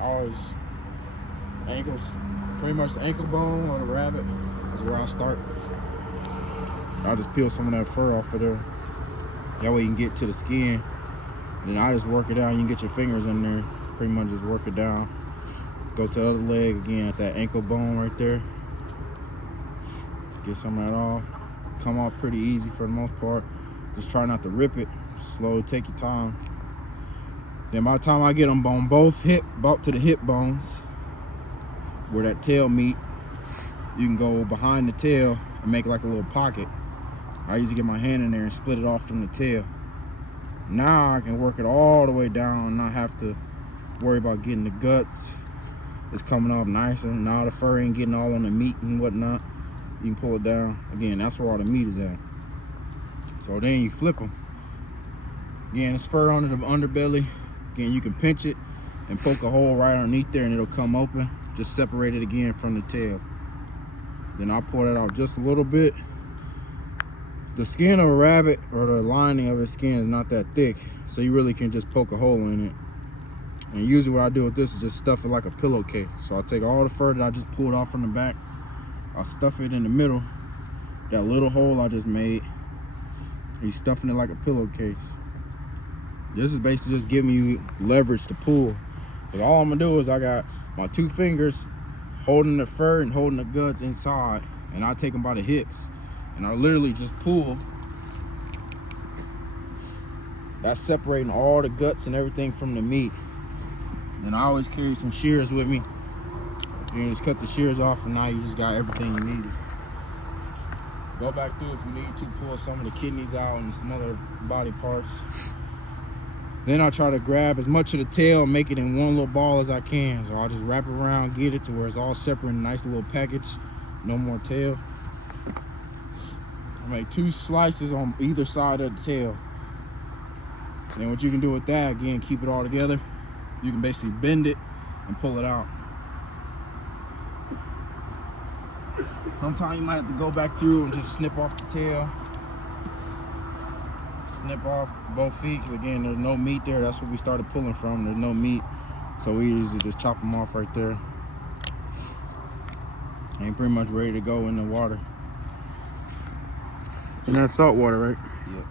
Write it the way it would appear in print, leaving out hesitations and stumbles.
always ankles, pretty much the ankle bone or the rabbit is where I start. I'll just peel some of that fur off of there. That way you can get to the skin. Then I just work it out. You can get your fingers in there, pretty much just work it down. Go to the other leg again at that ankle bone right there. Get some of that off. Come off pretty easy for the most part. Just try not to rip it. Slow, take your time. Then by the time I get them on both to the hip bones, where that tail meet, you can go behind the tail and make like a little pocket. I usually get my hand in there and split it off from the tail. Now I can work it all the way down and not have to worry about getting the guts. It's coming off nice, and now the fur ain't getting all on the meat and whatnot. You can pull it down. Again, that's where all the meat is at. So then you flip them. Again, it's fur under the underbelly. Again, you can pinch it and poke a hole right underneath there and it'll come open. Just separate it again from the tail. Then I'll pull that out just a little bit. The skin of a rabbit, or the lining of its skin, is not that thick, so you really can just poke a hole in it. And usually what I do with this is just stuff it like a pillowcase. So I'll take all the fur that I just pulled off from the back, I'll stuff it in the middle, that little hole I just made. He's stuffing it like a pillowcase. This is basically just giving you leverage to pull. But all I'm gonna do is I got my 2 fingers holding the fur and holding the guts inside, and I take them by the hips, and I literally just pull. That's separating all the guts and everything from the meat. And I always carry some shears with me. You just cut the shears off, and now you just got everything you need. Go back through if you need to, pull some of the kidneys out and some other body parts. Then I try to grab as much of the tail and make it in one little ball as I can. So I'll just wrap it around, get it to where it's all separate in a nice little package. No more tail. I make 2 slices on either side of the tail. Then what you can do with that, again, keep it all together. You can basically bend it and pull it out. Sometimes you might have to go back through and just snip off the tail. Snip off both feet, because again, there's no meat there. That's what we started pulling from. There's no meat. So we usually just chop them off right there. And pretty much ready to go in the water. And that's salt water, right? Yep.